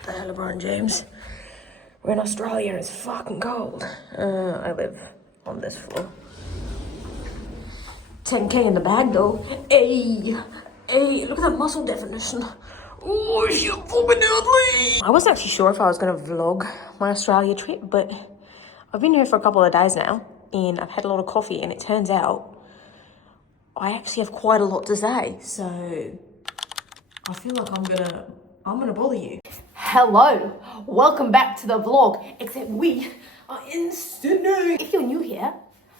What the hell, LeBron James? We're in Australia and it's fucking cold. I live on this floor. 10K in the bag though. Hey, look at that muscle definition. Oh, shit, fucking I wasn't actually sure if I was gonna vlog my Australia trip, but I've been here for a couple of days now and I've had a lot of coffee, and it turns out I actually have quite a lot to say. So I feel like I'm gonna bother you. Hello, welcome back to the vlog, except we are in Sydney. If you're new here,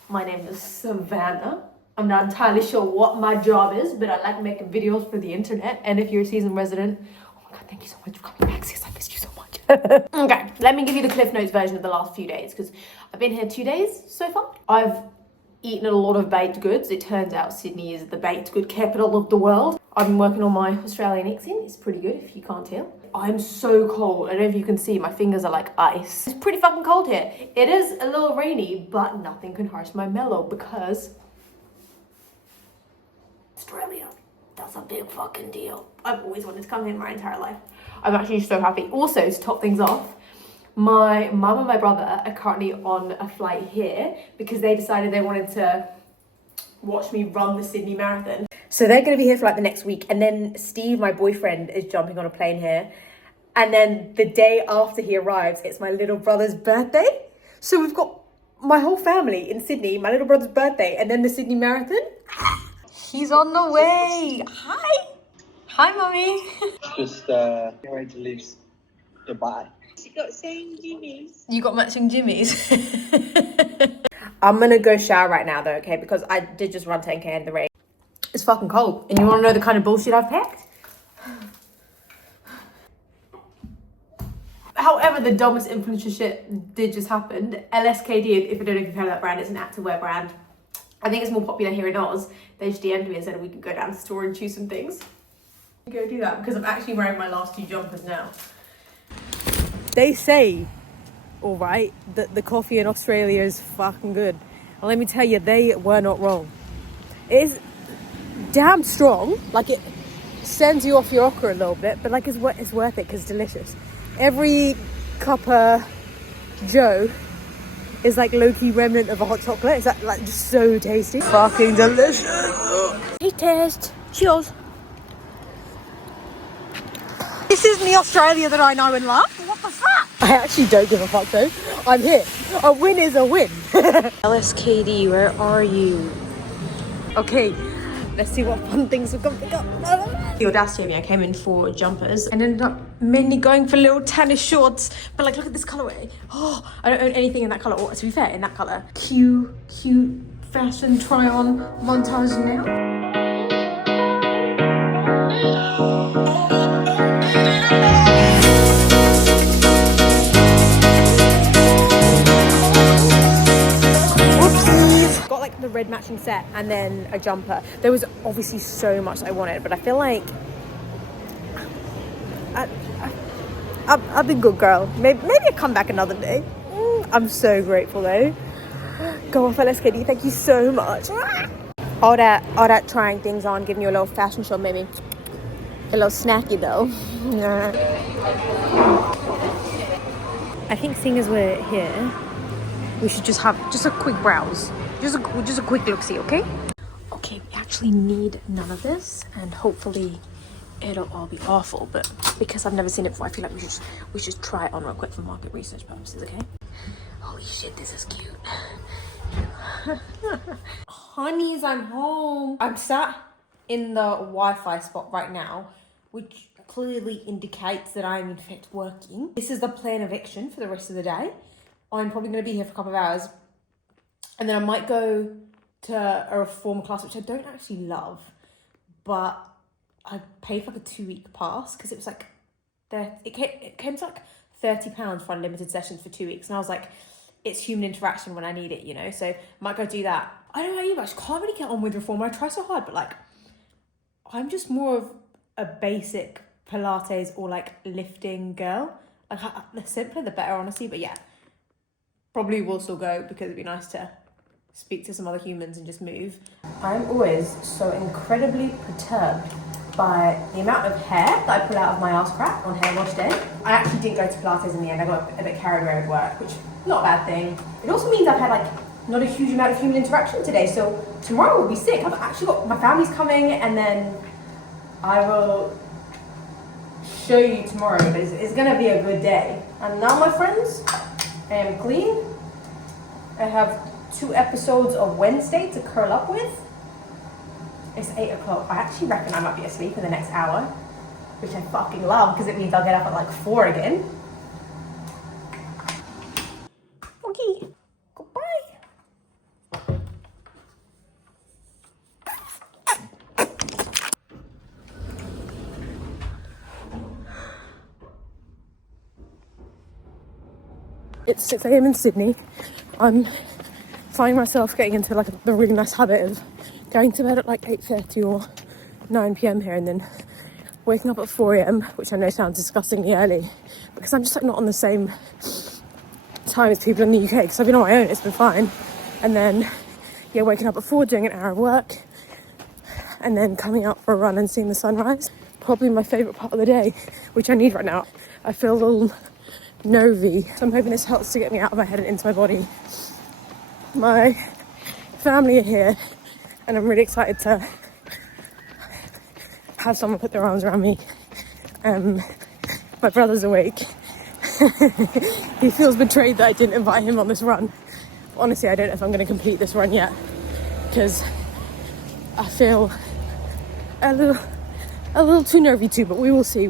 my name is Savannah. I'm not entirely sure what my job is, but I like making videos for the internet. And if you're a seasoned resident, oh my God, thank you so much for coming back, sis. I missed you so much. Okay, let me give you the Cliff Notes version of the last few days, because I've been here 2 days so far. I've eaten a lot of baked goods. It turns out Sydney is the baked good capital of the world. I've been working on my Australian accent. It's pretty good if you can't tell. I'm so cold. I don't know if you can see, my fingers are like ice. It's pretty fucking cold here. It is a little rainy, but nothing can hurt my mellow because Australia, that's a big fucking deal. I've always wanted to come here my entire life. I'm actually so happy. Also, to top things off, my mum and my brother are currently on a flight here because they decided they wanted to watch me run the Sydney Marathon. So they're going to be here for like the next week. And then Steve, my boyfriend, is jumping on a plane here. And then the day after he arrives, it's my little brother's birthday. So we've got my whole family in Sydney, my little brother's birthday, and then the Sydney Marathon. He's on the way. Hi. Hi, Mummy. Just getting ready to leave Dubai. You got same jimmies. You got matching jimmies. I'm gonna go shower right now though, okay? Because I did just run 10K in the rain. It's fucking cold. And you wanna know the kind of bullshit I've packed? However, the dumbest influencer shit did just happen. LSKD, if I don't know if you've heard of that brand, it's an activewear brand. I think it's more popular here in Oz. They just DM'd me and said we could go down to the store and choose some things. Go do that because I'm actually wearing my last 2 jumpers now. They say, all right, that the coffee in Australia is fucking good. And let me tell you, they were not wrong. It is damn strong. Like, it sends you off your rocker a little bit, but like it's worth it because it's delicious. Every cuppa Joe is like low-key remnant of a hot chocolate. It's like just so tasty. Fucking delicious. Taste test. Cheers. This isn't the Australia that I know and love. What the fuck? I actually don't give a fuck though. I'm here. A win is a win. LSKD, where are you? Okay, let's see what fun things we're gonna pick up. The audacity of me, I came in for jumpers and ended up mainly going for little tennis shorts. But like, look at this colorway. Oh, I don't own anything in that color. Or to be fair, in that color. Cute fashion try on montage now. Whoopsies! Got like the red matching set and then a jumper. There was obviously so much I wanted, but I feel like I've been good, girl. Maybe I'll come back another day. I'm so grateful though. Go off, LSKD. Thank you so much. All that trying things on, giving you a little fashion show, maybe. A little snacky though. I think seeing as we're here, we should just have just a quick browse. Just a quick look-see, okay? Okay, we actually need none of this, and hopefully it'll all be awful, but because I've never seen it before, I feel like we should try it on real quick for market research purposes, okay? Holy shit, this is cute. Honeys, I'm home. I'm sat in the Wi-Fi spot right now, which clearly indicates that I'm in fact working. This is the planned eviction for the rest of the day. I'm probably going to be here for a couple of hours, and then I might go to a reform class, which I don't actually love, but I paid for like a 2-week pass because it was like it came to like £30 for unlimited sessions for 2 weeks, and I was like, it's human interaction when I need it, you know. So I might go do that. I don't know you guys, can't really get on with reform. I try so hard, but like I'm just more of a basic Pilates or like lifting girl. Like the simpler the better, honestly. But yeah, probably will still go because it'd be nice to speak to some other humans and just move. I'm always so incredibly perturbed But the amount of hair that I pull out of my ass crack on hair wash day, I actually didn't go to Pilates in the end. I got a bit carried away with work, which not a bad thing. It also means I've had like not a huge amount of human interaction today, so tomorrow will be sick. I've actually got my family's coming, and then I will show you tomorrow. But it's gonna be a good day. And now, my friends, I am clean. I have 2 episodes of Wednesday to curl up with. It's 8 o'clock. I actually reckon I might be asleep in the next hour, which I fucking love because it means I'll get up at like 4 again. Okay, goodbye. It's 6 a.m. in Sydney. I'm finding myself getting into like the really nice habit of going to bed at like 8:30 or 9 p.m. here, and then waking up at 4 a.m, which I know sounds disgustingly early, because I'm just like not on the same time as people in the UK, because I've been on my own, it's been fine. And then, yeah, waking up at 4, doing an hour of work, and then coming out for a run and seeing the sunrise. Probably my favourite part of the day, which I need right now. I feel a little nervy, so I'm hoping this helps to get me out of my head and into my body. My family are here, and I'm really excited to have someone put their arms around me. My brother's awake. He feels betrayed that I didn't invite him on this run. Honestly, I don't know if I'm going to complete this run yet, because I feel a little too nervy too, but we will see.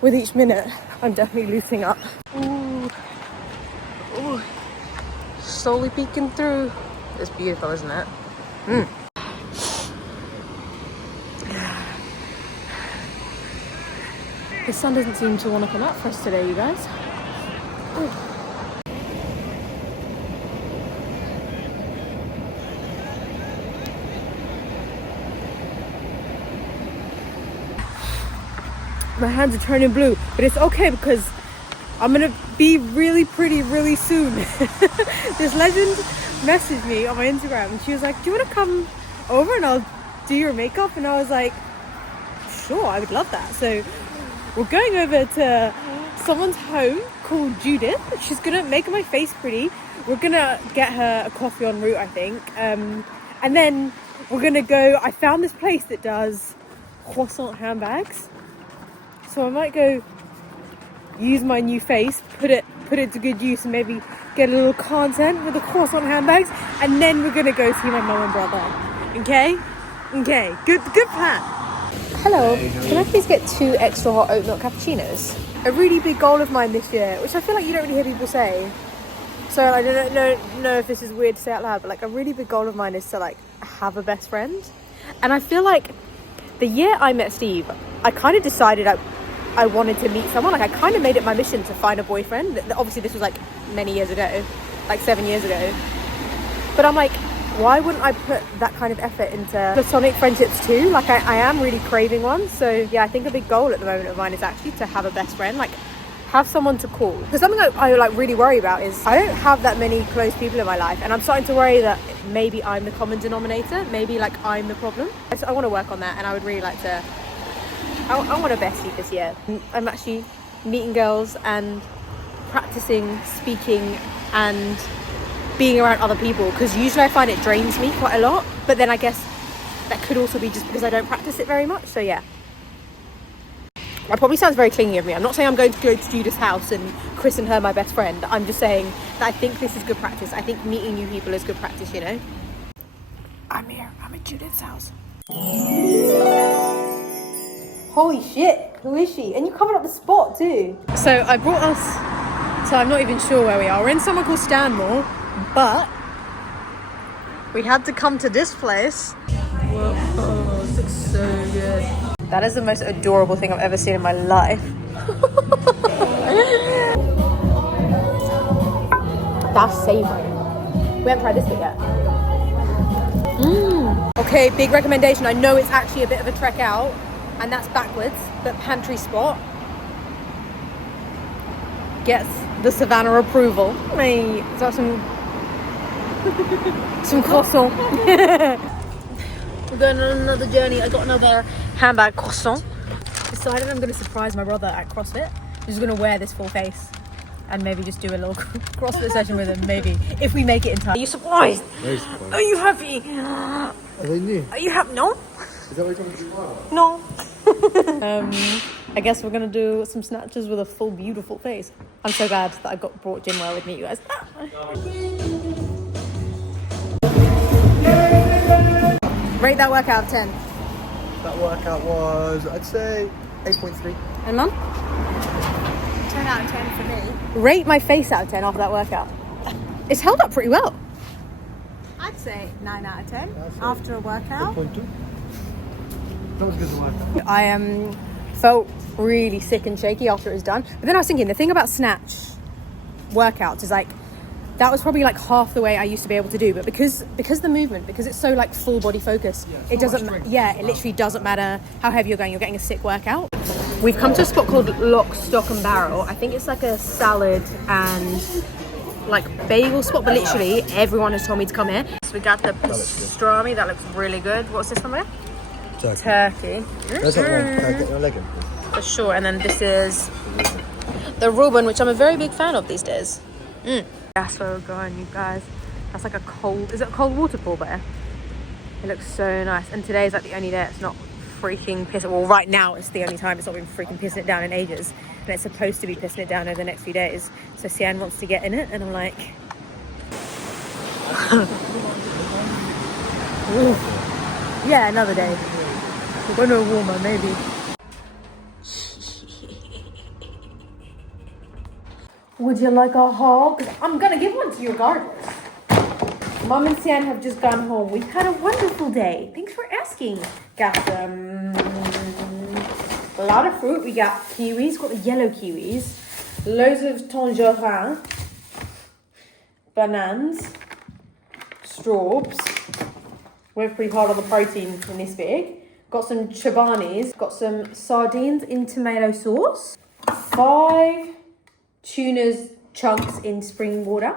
With each minute, I'm definitely loosening up. Ooh. Ooh. Slowly peeking through. It's beautiful, isn't it? The sun doesn't seem to want to come out for us today, you guys. Ooh. My hands are turning blue, but it's okay because I'm gonna be really pretty really soon. This legend messaged me on my Instagram and she was like, do you want to come over and I'll do your makeup? And I was like, sure, I would love that. So we're going over to someone's home called Judith. She's gonna make my face pretty. We're gonna get her a coffee en route, I think. And then we're gonna go, I found this place that does croissant handbags. So I might go use my new face, put it to good use, and maybe get a little content with the croissant handbags, and then we're gonna go see my mum and brother. Okay, good plan. Hello, can I please get 2 extra hot oat milk cappuccinos? A really big goal of mine this year, which I feel like you don't really hear people say, so I don't know if this is weird to say out loud, but like a really big goal of mine is to like have a best friend. And I feel like the year I met Steve, I kind of decided I wanted to meet someone. Like I kind of made it my mission to find a boyfriend. Obviously this was like many years ago, like 7 years ago. But I'm like, why wouldn't I put that kind of effort into platonic friendships too? Like I am really craving one. So yeah, I think a big goal at the moment of mine is actually to have a best friend, like have someone to call. Because something I like really worry about is I don't have that many close people in my life, and I'm starting to worry that maybe I'm the common denominator, maybe like I'm the problem. So I want to work on that, and I would really like to, I want a bestie this year. I'm actually meeting girls and practicing speaking and being around other people, because usually I find it drains me quite a lot, but then I guess that could also be just because I don't practice it very much. So yeah, that probably sounds very clingy of me. I'm not saying I'm going to go to Judith's house and christen her my best friend. I'm just saying that I think this is good practice. I think meeting new people is good practice, you know. I'm here, I'm at Judith's house. Holy shit, who is she? And you covered up the spot too. So I brought us, so I'm not even sure where we are. We're in somewhere called Stanmore, but we had to come to this place. Whoa, this looks so good. That is the most adorable thing I've ever seen in my life. That's savoury. We haven't tried this bit yet. Okay, big recommendation. I know it's actually a bit of a trek out, and that's backwards, but Pantry Spot gets the Savannah approval. Hey, is that some croissant? We're going on another journey. I got another handbag croissant. Decided I'm going to surprise my brother at CrossFit. I'm just going to wear this full face and maybe just do a little CrossFit session with him, maybe, if we make it in time. Are you surprised? Very surprised. Are you happy? Are they new? Are you happy? No? Is that what you're going to do tomorrow? No. I guess we're going to do some snatches with a full, beautiful face. I'm so glad that I brought Jinwell with me, you guys. Rate that workout out of 10. That workout was, I'd say, 8.3. And Mum? 10 out of 10 for me. Rate my face out of 10 after that workout. It's held up pretty well. I'd say 9 out of 10 after a workout. 8.2. That was good to workout. I felt really sick and shaky after it was done. But then I was thinking, the thing about snatch workouts is like, that was probably like half the way I used to be able to do. But because the movement, because it's so like full body focus, it doesn't, it literally doesn't matter how heavy you're going, you're getting a sick workout. We've come to a spot called Lock, Stock and Barrel. I think it's like a salad and like bagel spot, but literally everyone has told me to come here. So we got the pastrami, that looks really good. What's this one there? Turkey. That's not one. Can I get your leg in, please? For sure. And then this is the Reuben, which I'm a very big fan of these days. That's where we're going, you guys. That's like is it a cold water pool there? It looks so nice. And today's like the only day it's not freaking pissing. Well, right now it's the only time it's not been freaking pissing it down in ages. And it's supposed to be pissing it down over the next few days. So Sian wants to get in it and I'm like... yeah, another day. We're going to a warmer, maybe. Would you like a haul? Because I'm going to give one to you regardless. Mum and Sian have just gone home. We've had a wonderful day. Thanks for asking. Got a lot of fruit. We got kiwis, got the yellow kiwis. Loads of tangerine. Bananas. Straws. We're pretty hard on the protein in this big. Got some chabanis. Got some sardines in tomato sauce. 5 tuna's chunks in spring water.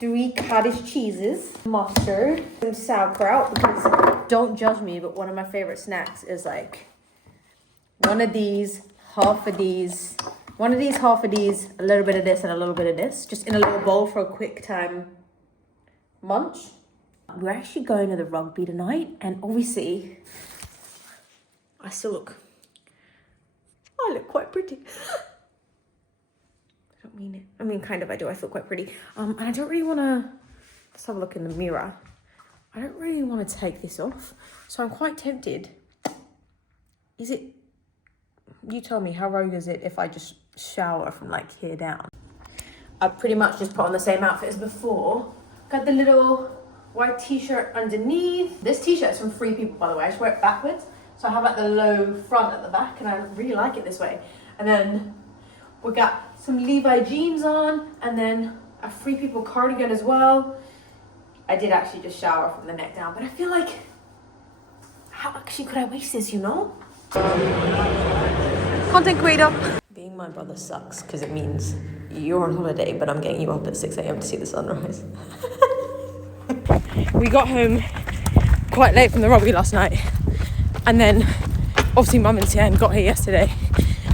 3 cottage cheeses. Mustard. Some sauerkraut. Because don't judge me, but one of my favorite snacks is like one of these, half of these, one of these, half of these, a little bit of this and a little bit of this. Just in a little bowl for a quick time munch. We're actually going to the rugby tonight, and obviously I look quite pretty. I don't mean it. I mean, kind of, I do. I feel quite pretty. And I don't really want to... Let's have a look in the mirror. I don't really want to take this off. So I'm quite tempted. Is it... You tell me, how rogue is it if I just shower from like here down? I pretty much just put on the same outfit as before. Got the little white t-shirt underneath. This t-shirt is from Free People, by the way. I just wear it backwards. So I have like the low front at the back, and I really like it this way. And then we got some Levi jeans on, and then a Free People cardigan as well. I did actually just shower from the neck down, but I feel like, how actually could I waste this, you know? Content creator. Being my brother sucks, because it means you're on holiday, but I'm getting you up at 6 a.m. to see the sunrise. We got home quite late from the rugby last night. And then, obviously, Mum and Sian got here yesterday.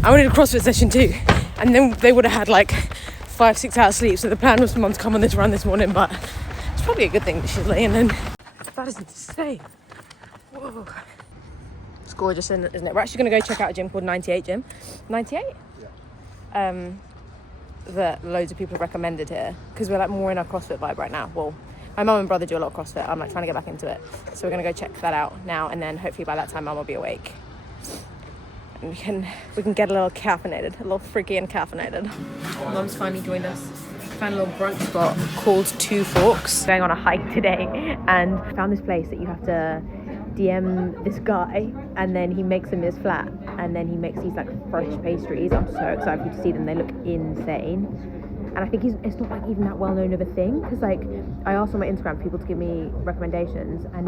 I did a CrossFit session too. And then they would have had like 5-6 hours sleep. So the plan was for Mum to come on this run this morning. But it's probably a good thing that she's laying in. That is insane. Whoa. It's gorgeous, isn't it? We're actually going to go check out a gym called 98 Gym. 98? Yeah. That loads of people have recommended here. Because we're like more in our CrossFit vibe right now. Well, my mum and brother do a lot of CrossFit. I'm like trying to get back into it. So we're going to go check that out now. And then hopefully by that time, Mum will be awake. And we can get a little caffeinated. A little freaky and caffeinated. Mum's finally joined us. Found a little brunch spot called Two Forks. Going on a hike today. And found this place that you have to DM this guy. And then he makes them his flat. And then he makes these like fresh pastries. I'm so excited for you to see them. They look insane. And I think it's not like even that well known of a thing, because like I asked on my Instagram for people to give me recommendations and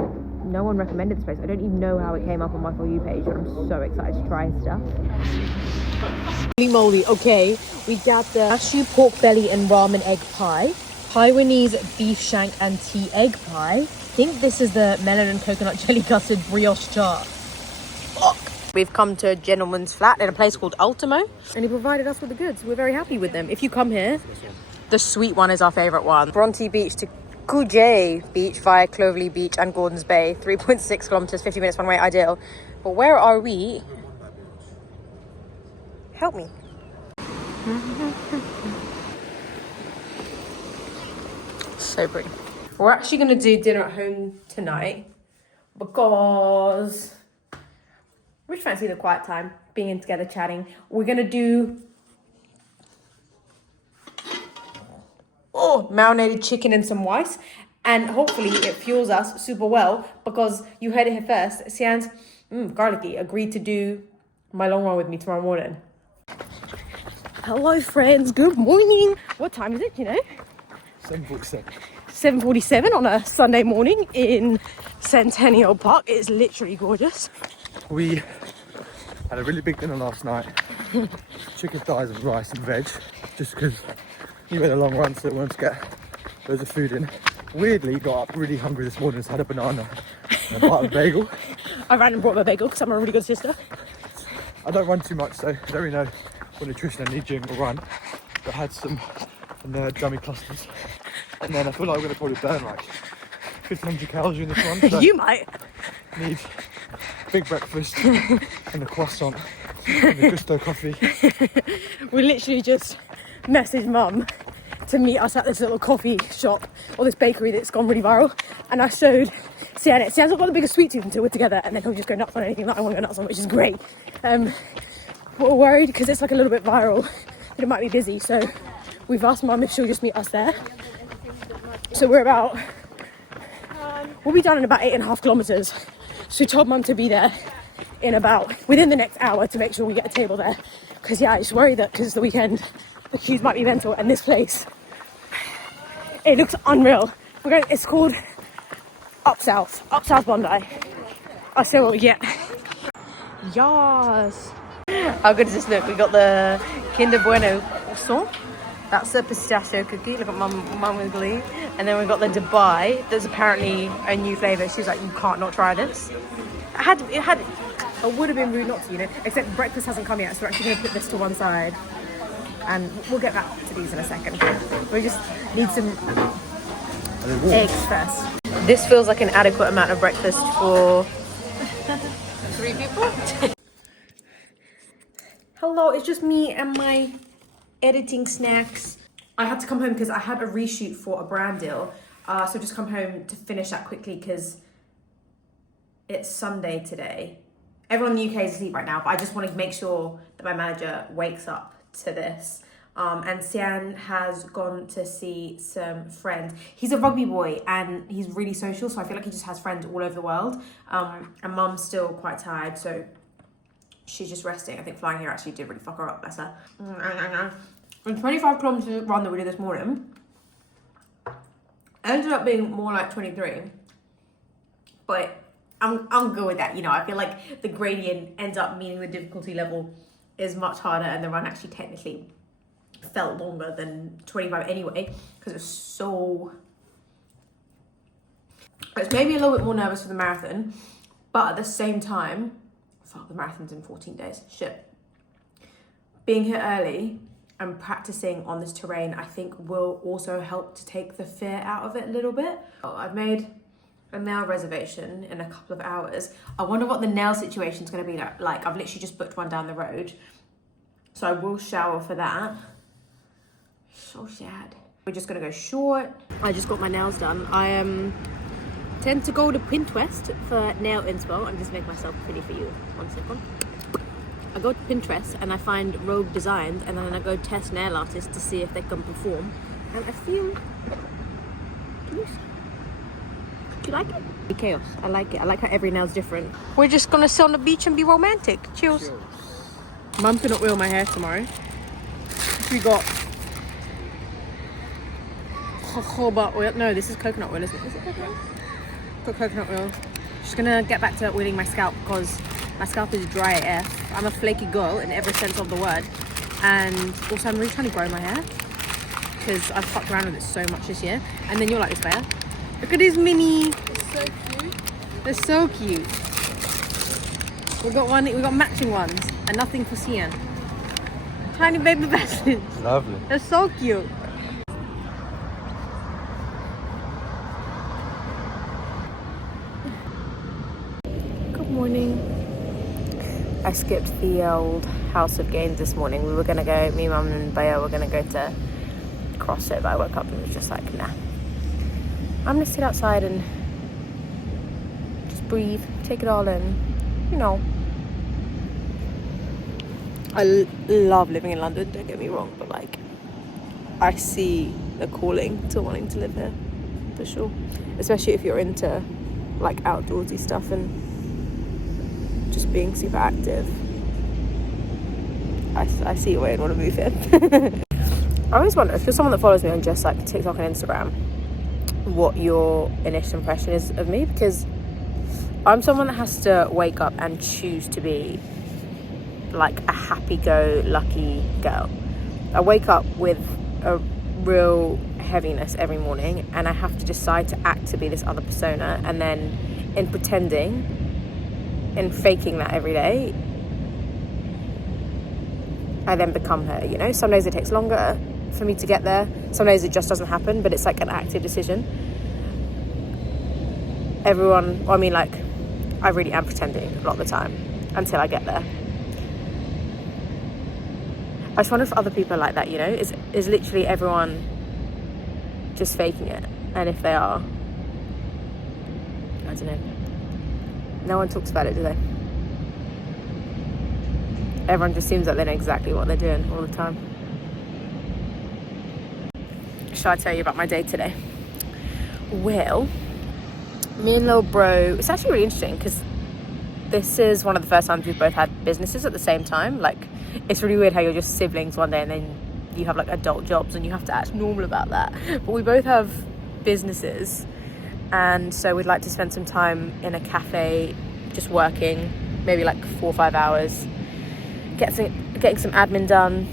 no one recommended this place. I don't even know how it came up on my For You page, but I'm so excited to try stuff. Holy moly, okay. We got the cashew pork belly and ramen egg pie, Taiwanese beef shank and tea egg pie, think this is the melon and coconut jelly custard brioche tart. Fuck. We've come to a gentleman's flat in a place called Ultimo, and he provided us with the goods. We're very happy with them. If you come here, the sweet one is our favourite one. Bronte Beach to Coogee Beach via Clovelly Beach and Gordons Bay. 3.6 kilometres, 50 minutes one way, ideal. But where are we? Help me. So pretty. We're actually going to do dinner at home tonight because we just fancy the quiet time, being in together, chatting. We're going to do marinated chicken and some rice, and hopefully it fuels us super well because you heard it here first. Sian's garlicky agreed to do my long run with me tomorrow morning. Hello friends, good morning. What time is it, you know? 7:47. 7:47 on a Sunday morning in Centennial Park. It's literally gorgeous. We had a really big dinner last night. Chicken thighs and rice and veg, just because you made a long run, so we wanted to get loads of food in. Weirdly, got up really hungry this morning, so I had a banana and a bite of bagel. I ran and brought my bagel because I'm a really good sister. I don't run too much, so I don't really know what nutrition I need during a run. But I had some gummy clusters. And then I feel like I'm going to probably burn like 1,500 calories in this one. So You might. need big breakfast and a croissant and a Gusto coffee. We literally just messaged mum to meet us at this little coffee shop or this bakery that's gone really viral. And I showed Sian it. Sian's not got the biggest sweet tooth until we're together, and then he'll just go nuts on anything that I want to go nuts on, which is great. But we're worried because it's like a little bit viral, but it might be busy. So we've asked mum if she'll just meet us there. So we'll be done in about 8.5 kilometres. So we told mum to be there within the next hour to make sure we get a table there. Because yeah, I just worry that because it's the weekend, the queues might be mental, and this place, it looks unreal. It's called Up South Bondi. I'll see what we get. Yes. How good does this look? We got the Kinder Bueno croissant. That's a pistachio cookie. Look at mum with glee. And then we've got the Dubai. There's apparently a new flavour. She was like, you can't not try this. It would have been rude not to, you know. Except breakfast hasn't come yet, so we're actually going to put this to one side. And we'll get back to these in a second. We just need some eggs first. This feels like an adequate amount of breakfast for 3 people. Hello, it's just me and my editing snacks. I had to come home because I had a reshoot for a brand deal. So just come home to finish that quickly because it's Sunday today. Everyone in the UK is asleep right now, but I just want to make sure that my manager wakes up to this. And Sian has gone to see some friends. He's a rugby boy and he's really social, so I feel like he just has friends all over the world. And mum's still quite tired, so she's just resting. I think flying here actually did really fuck her up, bless her. The 25 kilometre run that we did this morning ended up being more like 23. But I'm good with that, you know. I feel like the gradient ends up meaning the difficulty level is much harder, and the run actually technically felt longer than 25 anyway, because it's made me a little bit more nervous for the marathon, but at the same time, fuck, the marathon's in 14 days, shit. Being here early and practicing on this terrain, I think will also help to take the fear out of it a little bit. I've made a nail reservation in a couple of hours. I wonder what the nail situation's gonna be like. I've literally just booked one down the road, so I will shower for that. So sad. We're just gonna go short. I just got my nails done. I tend to go to Pinterest for nail inspo. I'm just making myself pretty for you. 1 second. I go to Pinterest and I find rogue designs, and then I go test nail artists to see if they can perform. And I feel... Do you like it? Chaos. I like it. I like how every nail's different. We're just gonna sit on the beach and be romantic. Cheers. Mum's gonna oil my hair tomorrow. We got jojoba oil. No, this is coconut oil, isn't it? Is it coconut oil? Got coconut oil. Just gonna get back to oiling my scalp because my scalp is dry AF. I'm a flaky girl in every sense of the word. And also I'm really trying to grow my hair because I've fucked around with it so much this year. And then you're like this, Bea. Look at these mini. It's so cute. They're so cute. We got matching ones and nothing for Sian. Tiny baby bastards. Lovely. They're so cute. Good morning. I skipped the old House of Games this morning. We were gonna go, me, mum and Bea were gonna go to CrossFit, but I woke up and was just like, nah. I'm gonna sit outside and just breathe, take it all in, you know. I love living in London, don't get me wrong, but like, I see the calling to wanting to live here, for sure. Especially if you're into like outdoorsy stuff and just being super active. I see a way I'd want to move here. I always wonder, if you're someone that follows me on just like TikTok and Instagram, what your initial impression is of me, because I'm someone that has to wake up and choose to be like a happy-go-lucky girl. I wake up with a real heaviness every morning and I have to decide to act to be this other persona, and then in pretending and faking that every day, I then become her, you know. Some days it takes longer for me to get there, some days it just doesn't happen, but it's like an active decision. I really am pretending a lot of the time until I get there. I just wonder if other people are like that, you know. Is literally everyone just faking it? And if they are, I don't know. No one talks about it, do they? Everyone just seems like they know exactly what they're doing all the time. Shall I tell you about my day today? Well, me and little bro, it's actually really interesting because this is one of the first times we've both had businesses at the same time. Like, it's really weird how you're just siblings one day and then you have like adult jobs and you have to act normal about that. But we both have businesses, and so we'd like to spend some time in a cafe just working, maybe like 4 or 5 hours, getting some admin done.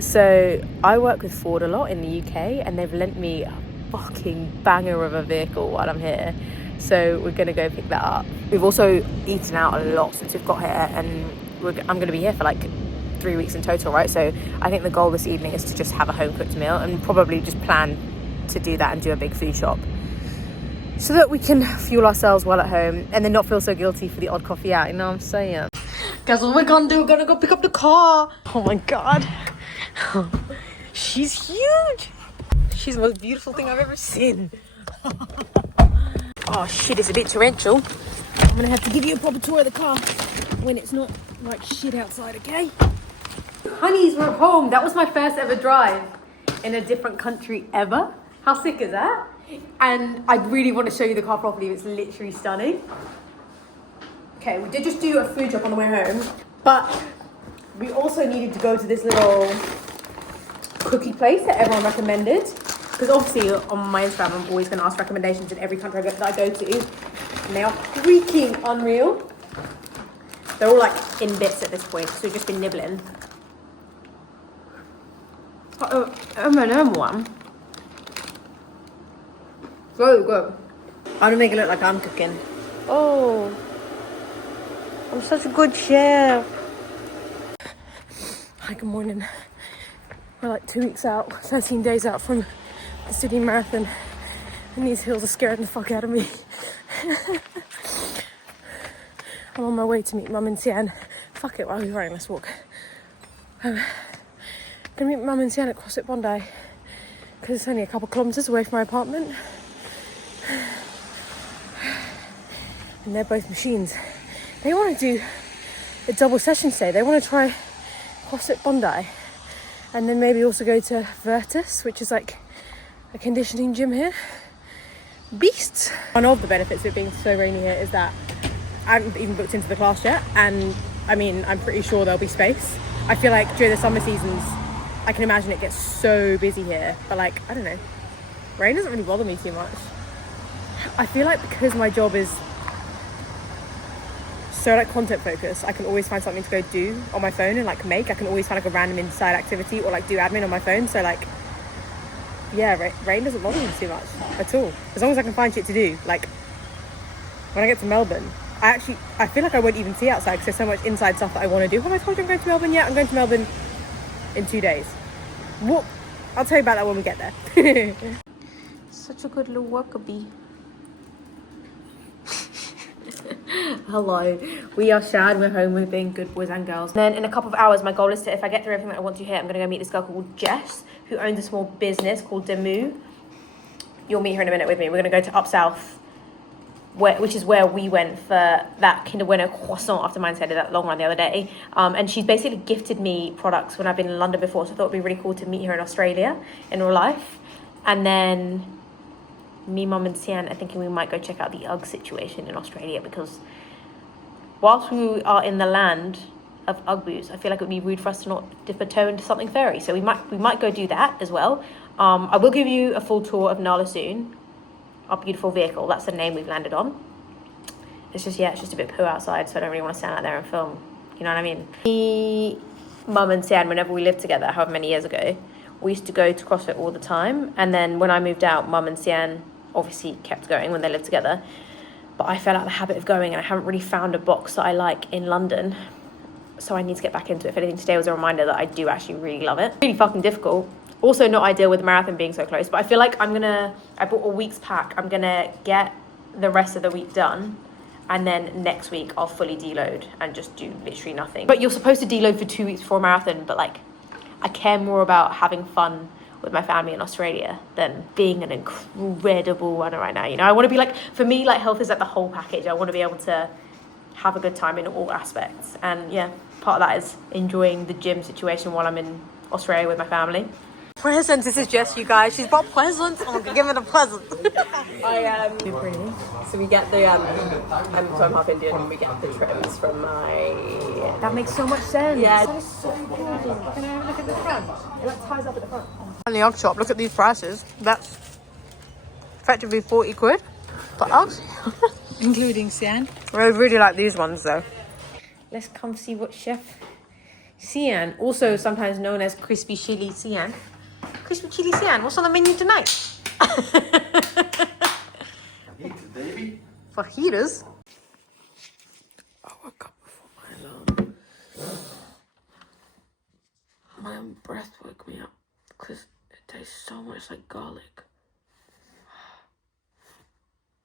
So I work with Ford a lot in the UK, and they've lent me a fucking banger of a vehicle while I'm here. So we're gonna go pick that up. We've also eaten out a lot since we've got here, and I'm gonna be here for like 3 weeks in total, right? So I think the goal this evening is to just have a home cooked meal and probably just plan to do that and do a big food shop so that we can fuel ourselves while at home and then not feel so guilty for the odd coffee out, you know what I'm saying? Guess what we're gonna do? We're gonna go pick up the car. Oh my god. She's huge. She's the most beautiful thing I've ever seen. Oh shit, it's a bit torrential. I'm gonna have to give you a proper tour of the car when it's not like shit outside, okay? Honeys, we're home. That was my first ever drive in a different country ever. How sick is that? And I really want to show you the car properly. It's literally stunning. Okay, we did just do a food shop on the way home, but we also needed to go to this little cookie place that everyone recommended. Because obviously on my Instagram, I'm always going to ask recommendations in every country that I go to. And they are freaking unreal. They're all like in bits at this point, so we've just been nibbling. M&M one. So good. I'm gonna make it look like I'm cooking. Oh, I'm such a good chef. Hi, good morning. We're like 2 weeks out, 13 days out from the Sydney Marathon, and these hills are scaring the fuck out of me. I'm on my way to meet Mum and Tian. Fuck it, while we're running, let's walk. I'm gonna meet Mum and Tian at CrossFit Bondi because it's only a couple kilometres away from my apartment. And they're both machines. They want to do a double session today. They want to try CrossFit Bondi and then maybe also go to Virtus, which is like a conditioning gym here. Beasts. One of the benefits of it being so rainy here is that I haven't even booked into the class yet, and I mean, I'm pretty sure there'll be space. I feel like during the summer seasons, I can imagine it gets so busy here, but like, I don't know, rain doesn't really bother me too much. I feel like because my job is so like content focused, I can always find something to go do on my phone and like make. I can always find like a random inside activity or like do admin on my phone. So like, Yeah, rain doesn't bother me too much at all. As long as I can find shit to do. Like, when I get to Melbourne, I feel like I won't even see outside because there's so much inside stuff that I want to do. Have I told you I'm going to Melbourne yet? I'm going to Melbourne in 2 days. What? I'll tell you about that when we get there. Such a good little worker bee. Hello, we are Shad, we're home, we're being good boys and girls. Then in a couple of hours, my goal is to, if I get through everything that I want to here, I'm gonna go meet this girl called Jess, who owns a small business called Demu. You'll meet her in a minute with me. We're gonna go to Up South, which is where we went for that Kinder Bueno croissant after mine said that long run the other day. And she's basically gifted me products when I've been in London before, so I thought it'd be really cool to meet her in Australia in real life. And then me, Mum and Sian are thinking we might go check out the UGG situation in Australia, because whilst we are in the land of UGG boots, I feel like it would be rude for us to not dip a toe into something furry. So we might go do that as well. I will give you a full tour of Nala soon. Our beautiful vehicle, that's the name we've landed on. It's just a bit poo outside, so I don't really want to stand out there and film. You know what I mean? Me, Mum and Sian, whenever we lived together, however many years ago, we used to go to CrossFit all the time. And then when I moved out, Mum and Sian obviously kept going when they lived together. But I fell out of the habit of going, and I haven't really found a box that I like in London. So I need to get back into it. If anything, today was a reminder that I do actually really love it. Really fucking difficult. Also not ideal with the marathon being so close, but I feel like I bought a week's pack. I'm gonna get the rest of the week done, and then next week I'll fully deload and just do literally nothing. But you're supposed to deload for 2 weeks before a marathon, but like, I care more about having fun with my family in Australia than being an incredible runner right now. You know, I want to be like, for me, like, health is like the whole package. I want to be able to have a good time in all aspects. And yeah, part of that is enjoying the gym situation while I'm in Australia with my family. Presents, this is Jess, you guys. She's bought presents. I'm gonna give her the present. So we get the so I'm half Indian, and we get the trims from my. That makes so much sense. Yeah. That is so cool. Can I look at the front? It like ties up at the front. And the UGG shop. Look at these prices. That's effectively 40 quid for UGGs, Including Sian. I really like these ones though. Let's come see what Chef Sian, also sometimes known as Crispy Chili Sian. Crispy Chili Sian, what's on the menu tonight? Fajitas, baby. Fajitas? I woke up before my alarm. My own breath woke me up because it tastes so much like garlic.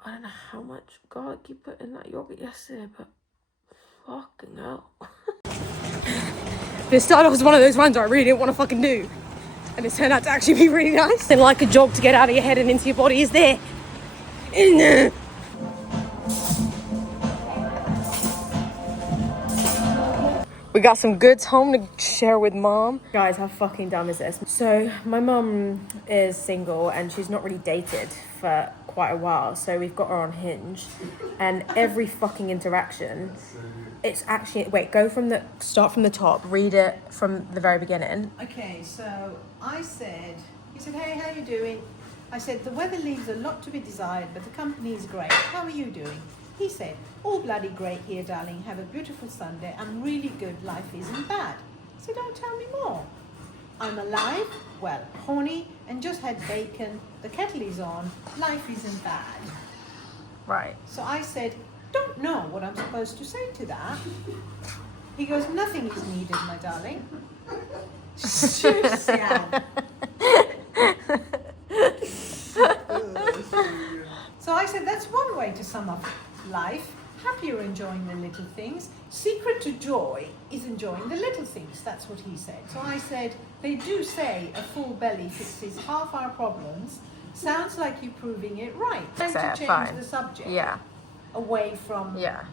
I don't know how much garlic you put in that yogurt yesterday, but fucking hell. This started off as one of those runs I really didn't want to fucking do. And it turned out to actually be really nice. And like a jog to get out of your head and into your body is there. In there. We got some goods home to share with Mom. Guys, how fucking dumb is this? So my mum is single and she's not really dated for quite a while. So we've got her on Hinge. And every fucking interaction, it's actually, start from the top, read it from the very beginning. Okay, so he said, hey, how you doing? I said, the weather leaves a lot to be desired, but the company is great. How are you doing? He said, all bloody great here, darling. Have a beautiful Sunday. I'm really good. Life isn't bad. So don't tell me more. I'm alive, well, horny, and just had bacon. The kettle is on. Life isn't bad. Right. So I said, don't know what I'm supposed to say to that. He goes, nothing is needed, my darling. Shush, yeah. So I said, that's one way to sum up life. Happier enjoying the little things. Secret to joy is enjoying the little things. That's what he said. So I said, they do say a full belly fixes half our problems. Sounds like you're proving it right. Time to change the subject. Yeah. Away from... Yeah.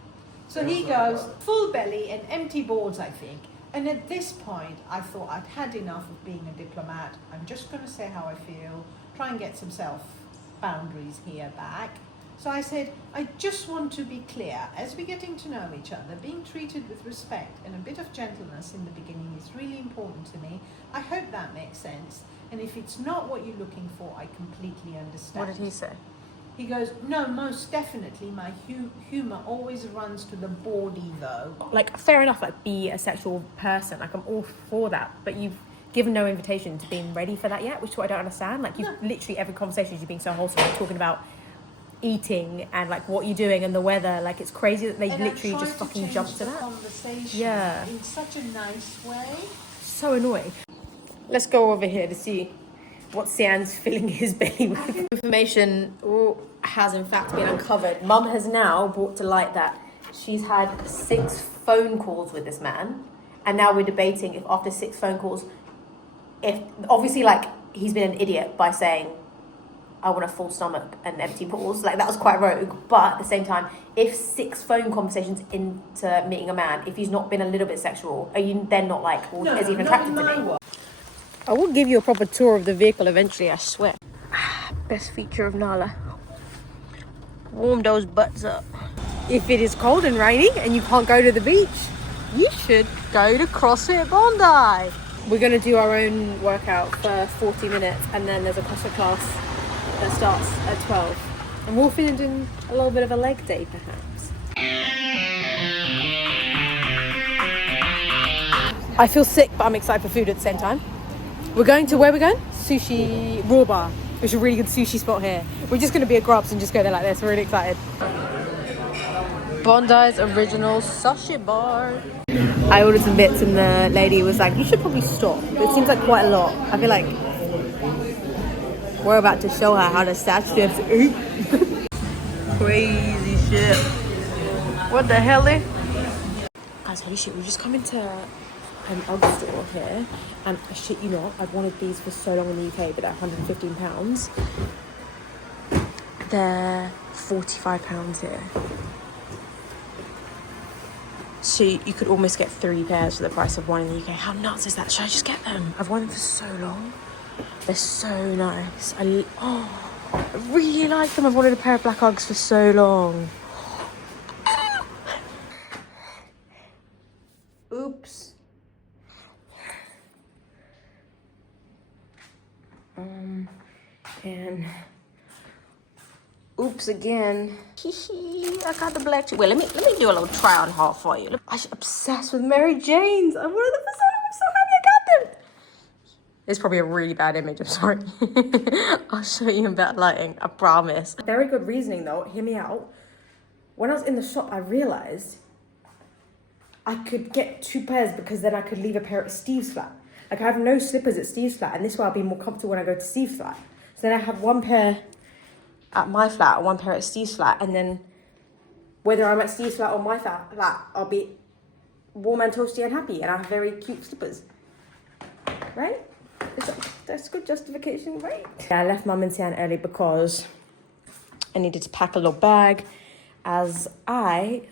So he goes, full belly and empty boards, I think. And at this point, I thought I'd had enough of being a diplomat. I'm just going to say how I feel, try and get some self-boundaries here back. So I said, I just want to be clear, as we're getting to know each other, being treated with respect and a bit of gentleness in the beginning is really important to me. I hope that makes sense. And if it's not what you're looking for, I completely understand. What did he say? He goes, no, most definitely. My humour always runs to the bawdy, though. Like, fair enough, like, be a sexual person. Like, I'm all for that. But you've given no invitation to being ready for that yet, which is what I don't understand. Like, you literally every conversation you're being so wholesome, like, talking about eating and like what you're doing and the weather. Like, it's crazy that they literally just fucking jump to that. Yeah, in such a nice way. so annoying. Let's go over here to see what Sian's filling his belly with. Information has in fact been uncovered. Mum has now brought to light that she's had 6 phone calls with this man, and now we're debating if after 6 phone calls, if obviously like he's been an idiot by saying I want a full stomach and empty pores, like that was quite rogue, but at the same time, if 6 phone conversations into meeting a man, if he's not been a little bit sexual, are you then not like, well, is he even attracted to me? I will give you a proper tour of the vehicle eventually, I swear. Best feature of Nala. Warm those butts up. If it is cold and rainy and you can't go to the beach, you should go to CrossFit Bondi. We're going to do our own workout for 40 minutes, and then there's a CrossFit class that starts at 12. And we'll finish doing a little bit of a leg day, perhaps. I feel sick, but I'm excited for food at the same time. We're going to, where we're going? Sushi Raw Bar, which is a really good sushi spot here. We're just going to be at Grubs and just go there like this. We're really excited. Bondi's original sushi bar. I ordered some bits and the lady was like, you should probably stop. It seems like quite a lot. I feel like we're about to show her how to saturate eat. Crazy shit. What the hell? Guys, holy shit, we just come into an UGG store here, and I shit you not, I've wanted these for so long in the UK, but they're £115. They're £45 here. So you could almost get 3 pairs for the price of one in the UK. How nuts is that? Should I just get them? I've wanted them for so long. They're so nice. I really like them. I've wanted a pair of black Uggs for so long. Oops. And oops again. I got the black shoe. Wait, let me do a little try on haul for you. I'm obsessed with Mary Jane's. I wanted them for so long. I'm so happy I got them. It's probably a really bad image, I'm sorry. I'll show you in bad lighting, I promise. Very good reasoning though, hear me out. When I was in the shop, I realized I could get 2 pairs because then I could leave a pair at Steve's flat. Like, I have no slippers at Steve's flat, and this way I'll be more comfortable when I go to Steve's flat. So then I have 1 pair at my flat, 1 pair at Steve's flat, and then whether I'm at Steve's flat or my flat, I'll be warm and toasty and happy, and I have very cute slippers. Right? That's good justification, right? Yeah, I left Mum and Sian early because I needed to pack a little bag. As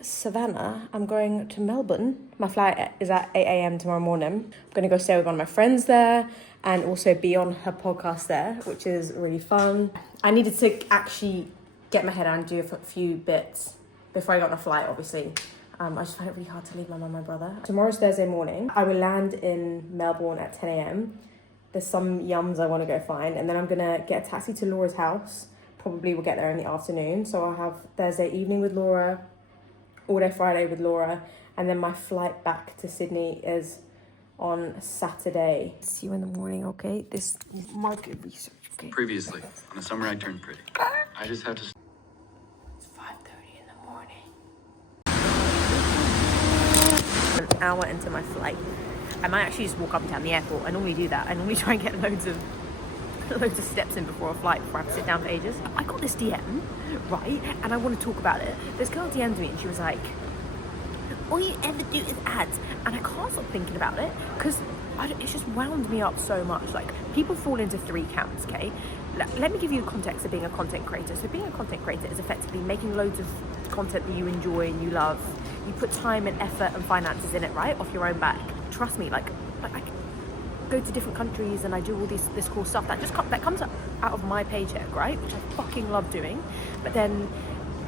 Savannah, I'm going to Melbourne. My flight is at 8 a.m. tomorrow morning. I'm going to go stay with one of my friends there and also be on her podcast there, which is really fun. I needed to actually get my head down and do a few bits before I got on a flight, obviously. I just find it really hard to leave my mum and my brother. Tomorrow's Thursday morning. I will land in Melbourne at 10 a.m. There's some yums I want to go find, and then I'm going to get a taxi to Laura's house. Probably will get there in the afternoon. So I'll have Thursday evening with Laura, all day Friday with Laura, and then my flight back to Sydney is on Saturday. See you in the morning, okay? This market research, okay? Previously, on a summer I turned pretty. I just had to... It's 5:30 in the morning. An hour into my flight. I might actually just walk up and down the airport. I normally do that. I normally try and get loads of steps in before a flight before I have to sit down for ages. I got this DM, right? And I want to talk about it. This girl DM'd me and she was like, all you ever do is ads. And I can't stop thinking about it because it's just wound me up so much. Like, people fall into 3 camps, okay? Let me give you the context of being a content creator. So being a content creator is effectively making loads of content that you enjoy and you love. You put time and effort and finances in it, right? Off your own back. Trust me, like I go to different countries and I do all this cool stuff that comes out of my paycheck, right? Which I fucking love doing. But then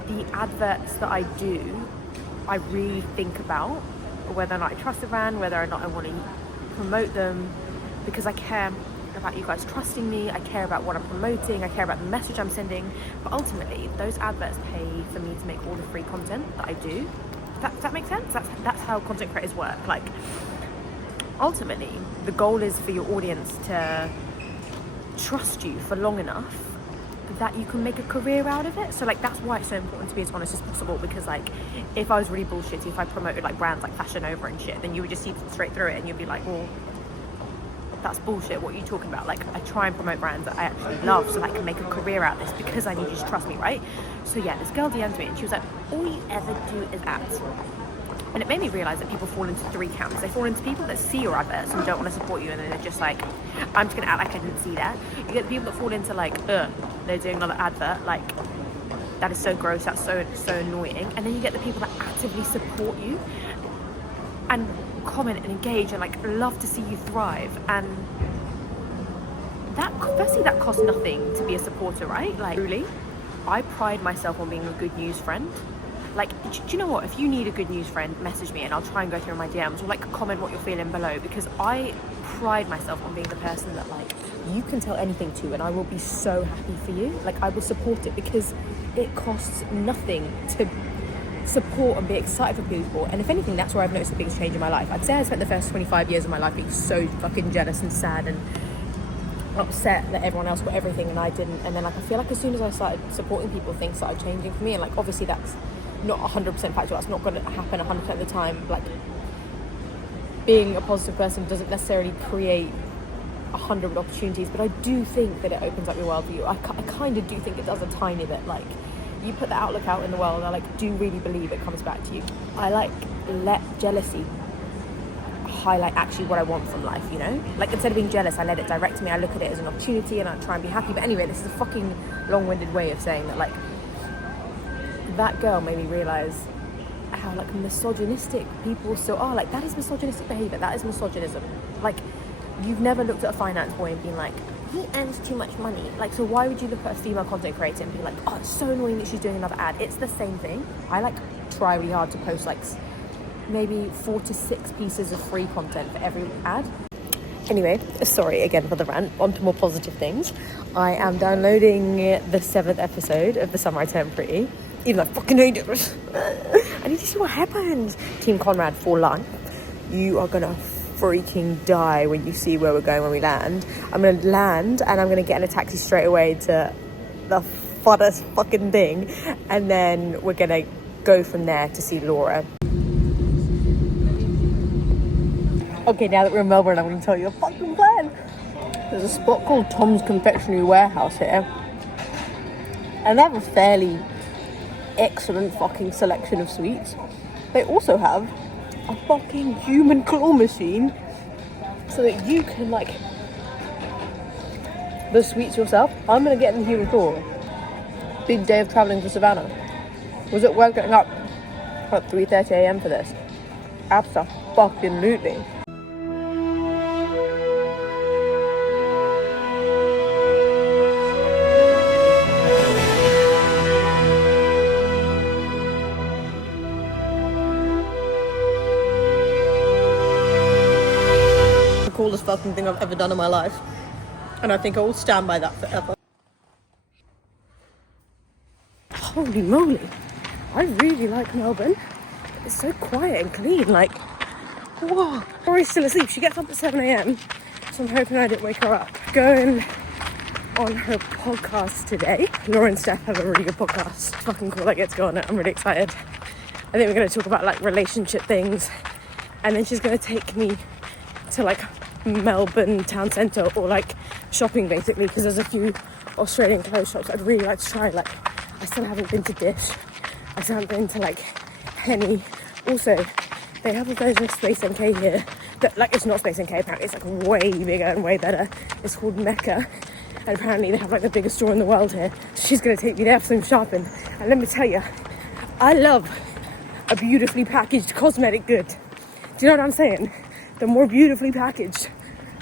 the adverts that I do, I really think about whether or not I trust the brand, whether or not I want to promote them, because I care about you guys trusting me. I care about what I'm promoting. I care about the message I'm sending. But ultimately, those adverts pay for me to make all the free content that I do. Does that make sense? That's how content creators work. Like, ultimately, the goal is for your audience to trust you for long enough that you can make a career out of it. So like that's why it's so important to be as honest as possible, because like if I was really bullshitty, if I promoted like brands like Fashion Nova and shit, then you would just see straight through it and you'd be like, well, that's bullshit, what are you talking about? Like I try and promote brands that I actually love so that I can make a career out of this, because I need you to trust me, right? So yeah, this girl DM'd me and she was like, all you ever do is ads. And it made me realise that people fall into 3 camps. They fall into people that see your adverts and don't want to support you, and then they're just like, I'm just going to act like I didn't see that. You get the people that fall into like, they're doing another advert, like, that is so gross, that's so annoying. And then you get the people that actively support you and comment and engage and like love to see you thrive. And that, firstly, that costs nothing to be a supporter, right? Like, truly, I pride myself on being a good news friend. Like, do you know what? If you need a good news friend, message me and I'll try and go through my DMs, or like comment what you're feeling below, because I pride myself on being the person that like you can tell anything to and I will be so happy for you. Like I will support it because it costs nothing to support and be excited for people. And if anything, that's where I've noticed the biggest change in my life. I'd say I spent the first 25 years of my life being so fucking jealous and sad and upset that everyone else got everything and I didn't. And then like I feel like as soon as I started supporting people, things started changing for me. And like obviously that's not 100% factual, that's not going to happen 100% of the time. Like being a positive person doesn't necessarily create 100 opportunities, but I do think that it opens up your world for you. I kind of do think it does a tiny bit. Like you put the outlook out in the world, I like do really believe it comes back to you. I like let jealousy highlight actually what I want from life, you know? Like instead of being jealous, I let it direct me. I look at it as an opportunity and I try and be happy. But anyway, this is a fucking long-winded way of saying that like that girl made me realise how like misogynistic people still are. Like that is misogynistic behaviour, that is misogynism. Like you've never looked at a finance boy and been like, he earns too much money. Like so why would you look at a female content creator and be like, oh, it's so annoying that she's doing another ad? It's the same thing. I like try really hard to post like maybe 4 to 6 pieces of free content for every ad. Anyway, sorry again for the rant, on to more positive things. I am downloading the 7th episode of The Summer I Turned Pretty, even though I fucking hate it. I need to see what happens. Team Conrad for life. You are gonna freaking die when you see where we're going when we land. I'm gonna land and I'm gonna get in a taxi straight away to the funnest fucking thing, and then we're gonna go from there to see Laura. Okay, now that we're in Melbourne, I'm gonna tell you a fucking plan. There's a spot called Tom's Confectionery Warehouse here, and they have a fairly excellent fucking selection of sweets. They also have a fucking human claw machine so that you can like the sweets yourself. I'm gonna get in the human claw. Big day of travelling to Savannah. Was it worth getting up at 3:30 a.m. for this? Abso-fucking-lutely. Coolest fucking thing I've ever done in my life, and I think I will stand by that forever. Holy moly, I really like Melbourne. It's so quiet and clean. Like, whoa. Laurie's still asleep. She gets up at 7 a.m, so I'm hoping I didn't wake her up. Going on her podcast today. Laura and Steph have a really good podcast. Fucking cool. I get to go on it. I'm really excited. I think we're going to talk about like relationship things, and then she's going to take me to like Melbourne town centre or like shopping basically, because there's a few Australian clothes shops I'd really like to try. Like I still haven't been to Dish, I still haven't been to like Penny. Also they have a version of Space NK here that like it's not Space NK, apparently it's like way bigger and way better. It's called Mecca, and apparently they have like the biggest store in the world here. So she's going to take me there for some shopping, and let me tell you, I love a beautifully packaged cosmetic good. Do you know what I'm saying? The more beautifully packaged,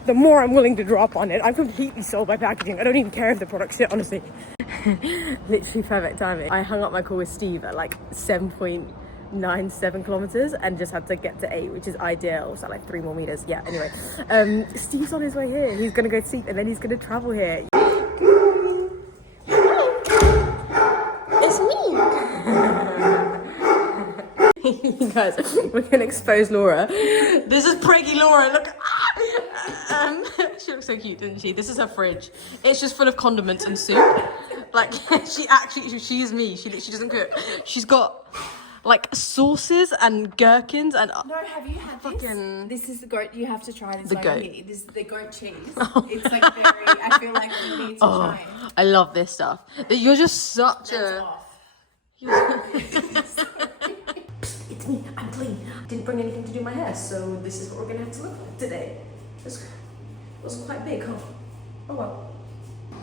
the more I'm willing to drop on it. I'm completely sold by packaging. I don't even care if the product's shit, honestly. Literally perfect timing. I hung up my call with Steve at like 7.97 kilometers and just had to get to 8, which is ideal. So like 3 more meters. Yeah, anyway. Steve's on his way here. He's gonna go sleep and then he's gonna travel here. It's me. You guys, we're gonna expose Laura. This is preggy Laura. Look. looked so cute, didn't she? This is her fridge. It's just full of condiments and soup. Like, she is me. She doesn't cook. She's got, like, sauces and gherkins and... No, have you had fucking... this? This is the goat. You have to try this. The like goat. Me. This is the goat cheese. It's like very. I feel like you need to try. I love this stuff. You're just such a... It's me, I'm clean. Didn't bring anything to do my hair, so this is what we're gonna have to look like today. This was quite big, huh? Oh well.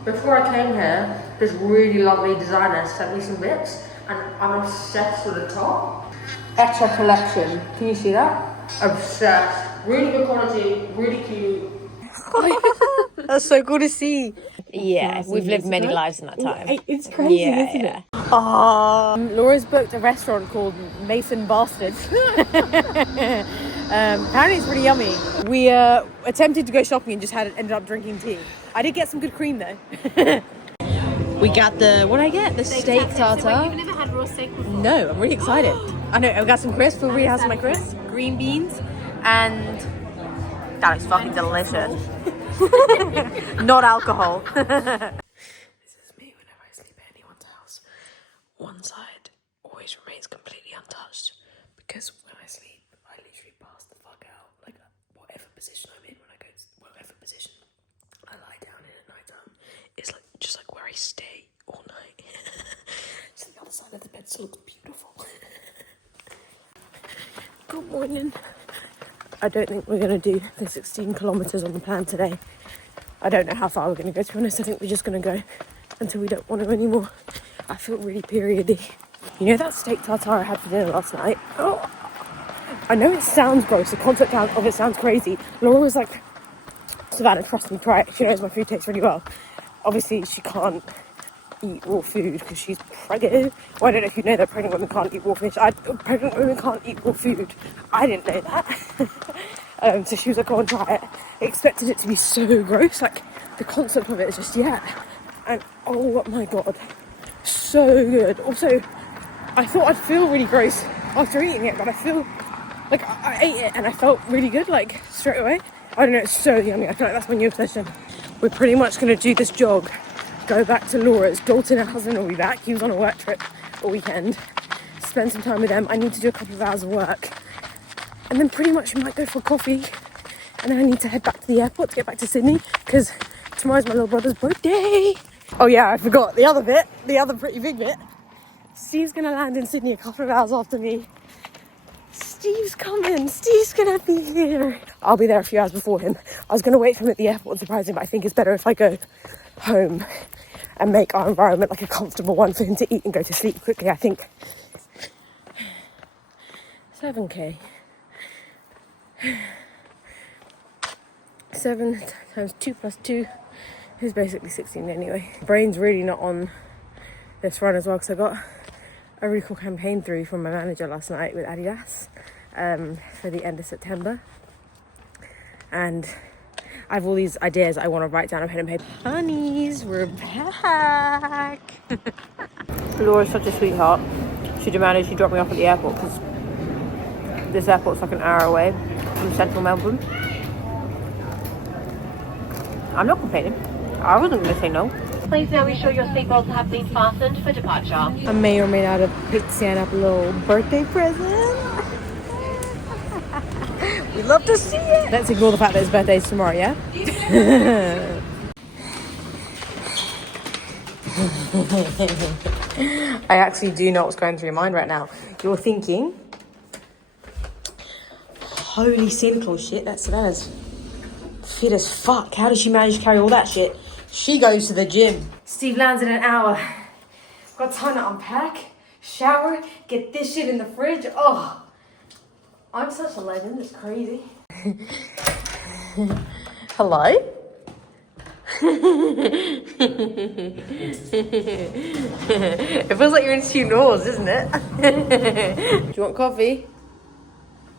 Before I came here, this really lovely designer sent me some bits, and I'm obsessed with the top. Extra collection. Can you see that? Obsessed. Really good quality, really cute. That's so cool to see. Yeah, we've lived many lives in that time. It's crazy, isn't it? Laura's booked a restaurant called Mason Bastards. Apparently it's pretty yummy. We attempted to go shopping and just ended up drinking tea. I did get some good cream though. We got the, what did I get? The steak tartare. You've never had raw steak before? No, I'm really excited. I know, I got some crisps. We'll really have some of my crisps. Green beans and... That is fucking delicious. Not alcohol. This is me whenever I sleep at anyone's house. One side always remains completely untouched because when I sleep, I literally pass the fuck out. Like whatever position I'm in, when I go to whatever position I lie down in at night time, it's like just like where I stay all night. So the other side of the bed still looks beautiful. Good morning. I don't think we're going to do the 16 kilometres on the plan today. I don't know how far we're going to go, to be honest. I think we're just going to go until we don't want to anymore. I feel really periody. You know that steak tartare I had for dinner last night? Oh, I know it sounds gross. The concept of it sounds crazy. Laura was like, Savannah, trust me, try it. She knows my food tastes really well. Obviously, she can't eat raw food because she's pregnant. Well, I don't know if you know that pregnant women can't eat raw fish. Pregnant women can't eat raw food. I didn't know that. So she was like, go and try it. I expected it to be so gross. Like, the concept of it is just, yeah. And oh my god, so good. Also, I thought I'd feel really gross after eating it, but I feel like I ate it and I felt really good, like, straight away. I don't know, it's so yummy. I feel like that's my new obsession. We're pretty much going to do this jog, go back to Laura's. Dalton, her husband, will be back. He was on a work trip all weekend. Spend some time with them. I need to do a couple of hours of work. And then pretty much we might go for coffee. And then I need to head back to the airport to get back to Sydney because tomorrow's my little brother's birthday. Oh yeah, I forgot the other bit, the other pretty big bit. Steve's going to land in Sydney a couple of hours after me. Steve's coming. Steve's going to be here. I'll be there a few hours before him. I was going to wait for him at the airport and surprise him, but I think it's better if I go home and make our environment like a comfortable one for him to eat and go to sleep quickly. I think 7k. 7 times 2 plus 2 is basically 16 anyway. Brain's really not on this run as well because I got a really cool campaign through from my manager last night with Adidas for the end of September. And I have all these ideas I want to write down on pen and paper. Honeys, we're back. Laura's such a sweetheart. She demanded she drop me off at the airport because this airport's like an hour away from central Melbourne. I'm not complaining. I wasn't going to say no. Please now ensure your seatbelts have been fastened for departure. I may or may not have picked Santa up a little birthday present. We love to see it. Let's ignore the fact that his birthday's tomorrow, yeah? I actually do know what's going through your mind right now. You're thinking, holy Santa Claus shit, that's Savannah's fit as fuck. How does she manage to carry all that shit? She goes to the gym. Steve lands in an hour. Got time to unpack, shower, get this shit in the fridge. Oh, I'm such a legend, it's crazy. Hello? It feels like you're in St. Laws, isn't it? Do you want coffee?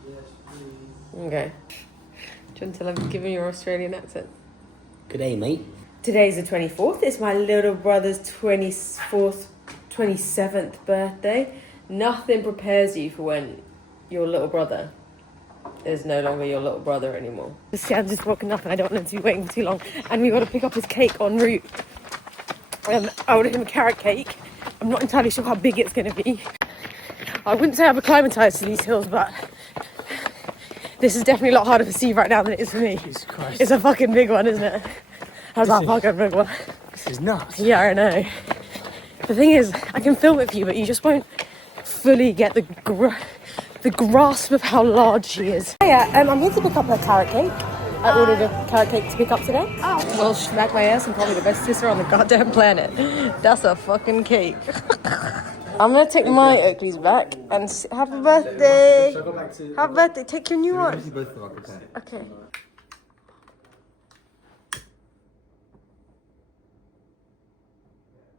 Yes, please. Okay. Do you want to let me give you your Australian accent? Good day, mate. Today's the 24th. It's my little brother's 27th birthday. Nothing prepares you for when your little brother is no longer your little brother anymore. See, I'm just woken up and I don't want him to be waiting for too long. And we got to pick up his cake en route. I ordered him a carrot cake. I'm not entirely sure how big it's going to be. I wouldn't say I'm acclimatized to these hills, but this is definitely a lot harder for Steve right now than it is for me. Jesus Christ. It's a fucking big one, isn't it? How's that fucking big one? This is nuts. Yeah, I know. The thing is, I can film it for you, but you just won't fully get the grasp of how large she is. Yeah, I'm here to pick up a carrot cake. I ordered a carrot cake to pick up today. Oh. Well, smack my ass. I'm probably the best sister on the goddamn planet. That's a fucking cake. I'm gonna take my Oakleys back and happy birthday. Happy birthday. Take your new one. Okay.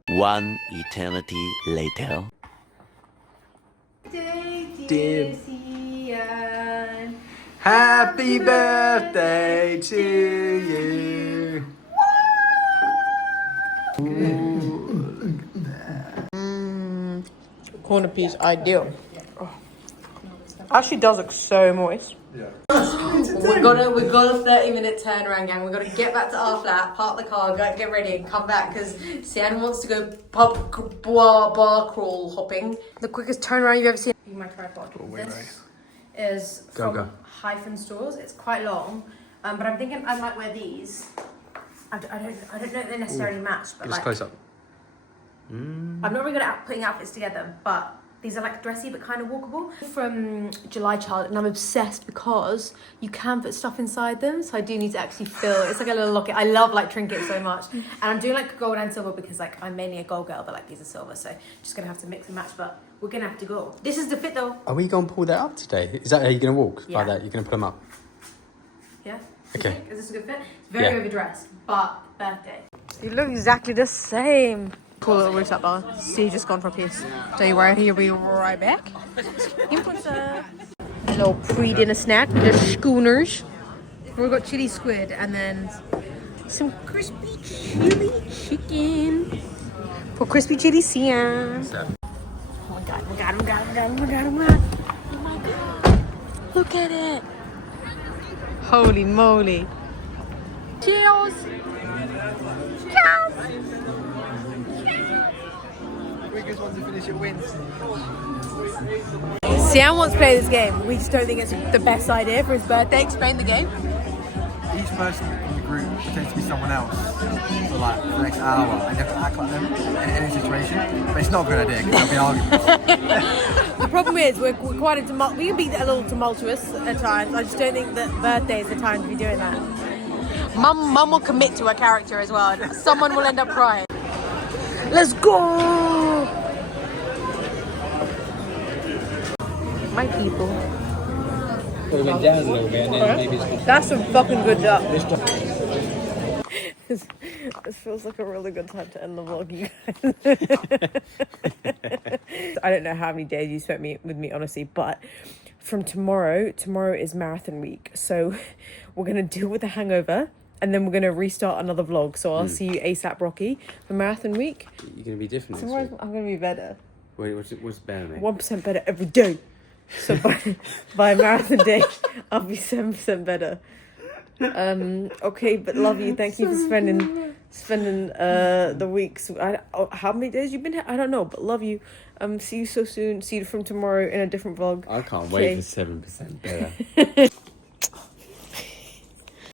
One eternity later. Dear Sian, happy birthday to you. Corner piece ideal. Oh. Actually does look so moist. Yeah. We've got a 30-minute turnaround, gang. We've got to get back to our flat, park the car, get ready and come back because Sian wants to go bar crawl hopping. The quickest turnaround you've ever seen. My tripod. This is from Hyphen Stores. It's quite long, but I'm thinking I might wear these. I don't know if they necessarily match, but Just like, close up. I'm not really good at putting outfits together, but these are like dressy but kind of walkable. From July Child, and I'm obsessed because you can put stuff inside them, so I do need to actually fill. It's like a little locket. I love like trinkets so much, and I'm doing like gold and silver because like I'm mainly a gold girl, but like these are silver, so just gonna have to mix and match. But we're gonna have to go. This is the fit though. Are we gonna pull that up today? Is that how you're gonna walk? Yeah. Like that? You're gonna put them up? Yeah. Okay. Is this a good fit? It's very Yeah. overdressed, but birthday. You look exactly the same. Cool little rooftop bar. Steve just gone for a piece. Don't you worry, he'll be right back. A little pre-dinner snack, the schooners. We've got chili squid and then some crispy chili chicken. For crispy chili Sian. Oh my god, oh my god, oh my god, oh my god, oh my god, oh my god. Oh my god. Look at it. Holy moly. Cheers. Cheers. Quickest one to finish it wins. Sian wants to play this game. We just don't think it's the best idea for his birthday. Explain the game. Each person in the group pretends to be someone else for like the next hour and you have to act like them in any situation. But it's not a good idea because there'll be arguments. The problem is we're quite we can be a little tumultuous at times. I just don't think that birthday is the time to be doing that. Mum will commit to her character as well. And someone will end up crying. Let's go! My people. Put it down a little bit and then maybe it's... That's some fucking good job. This feels like a really good time to end the vlog, you guys. I don't know how many days you spent with me, honestly, but from tomorrow is marathon week. So we're going to deal with the hangover and then we're going to restart another vlog. So I'll see you ASAP Rocky for marathon week. You're going to be different Tomorrow I'm going to be better. Wait, what's better, mate? 1% better every day. So by marathon day, I'll be 7% better. Okay, but love you. Thank you for spending the weeks. How many days you've been here? I don't know, but love you. See you so soon. See you from tomorrow in a different vlog. I can't wait for 7% better.